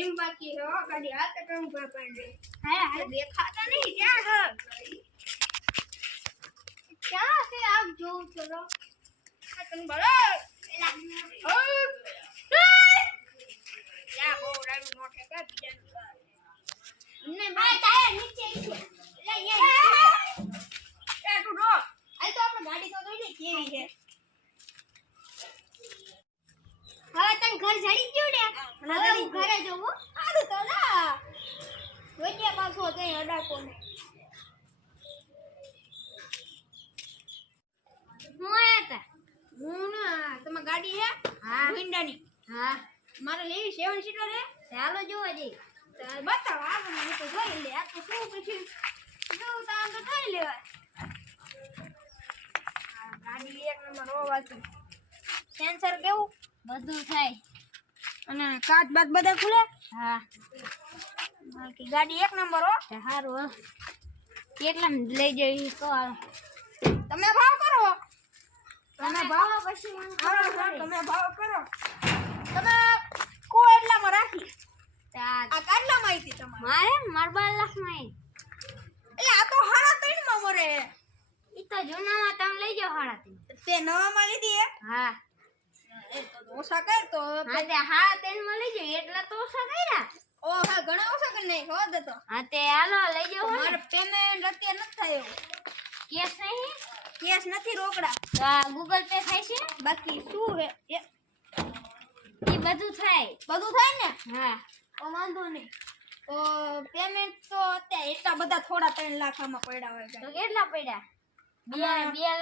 એમ બાકી હો ગાડી આ તો કમ પાપણ હા દેખાતા નહીં ક્યાં છે આપ જોઉં છો તને બોલો યા બહુ રાડું મોટે કા બીજા ને ભાઈ ટાયર નીચે છે લે એ તું રો આ તો આપણે ગાડી તો જોઈ લે કેવી છે હવે તને ઘર જડી ગયું ને હવે હું ઘરે જવું સારું તો ના જોઈએ પાછો કઈ અડાકો ને હું આયા તા હું ના તમે ગાડી હે હા હોન્ડાની હા મારે લેવી 7 સીટર હે ચાલો જોવા જઈ બતાવ આપણે તો જોઈ લે આ તો શું પછી જોઉં તો આમ તો જોઈ લેવાય આ ગાડી એક નંબર હોવાથી સેન્સર કેવું બધું થાય અને કાચ બાદ બધા ખુલે હા બાકી ગાડી એક નંબર હો સારું હો કેટલા લઈ જઈ તો તમે ભાવ કરો તમે ભાવ પછી તમે ભાવ કરો તમે કો એટલામાં રાખી આ કેટલામાં આવી હતી તમારે મારે 12 લાખમાં આવી એટલે આ તો 3.5 માં મરે ઈ તો જૂનામાં તમે લઈ જાઓ 3.5 તે નવામાં લીધી હે હા એ તો ઓછા કર તો હા તે 3.5 માં લઈ જાઓ એટલે તો ઓછા કર્યા ઓ હા ઘણા ઓછા કરી નાખ હો દે તો હા તે હાલો લઈ જાઓ મારે પેમેન્ટ અત્યારે નથી થયો કેશ નહીં કેશ નથી રોકડા તો ગૂગલ પે થાય છે બાકી શું હે એ બધું થાય ને હા તો વાંધો નહીં તો પેમેન્ટ તો અત્યારે એટલા બધા થોડા 3 લાખ આમાં પડ્યા હોય તો કેટલા પડ્યા 2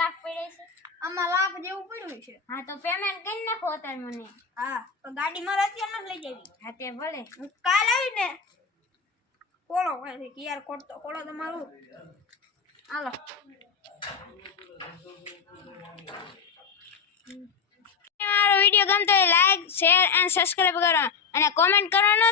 લાખ પડ્યા છે આમાં લાખ જેવું પડ્યું છે હા તો પેમેન્ટ કરી નાખો અત્યારે મને હા તો ગાડી મારે અત્યારે ન લઈ જવી હા તે ભલે હું કાલ આવીને કોળો હોય કે યાર કોડ તો કોળો તમારું હાલો મારો વિડિયો ગમતો હોય લાઈક શેર એન્ડ સબસ્ક્રાઇબ કરો અને કોમેન્ટ કરવાનો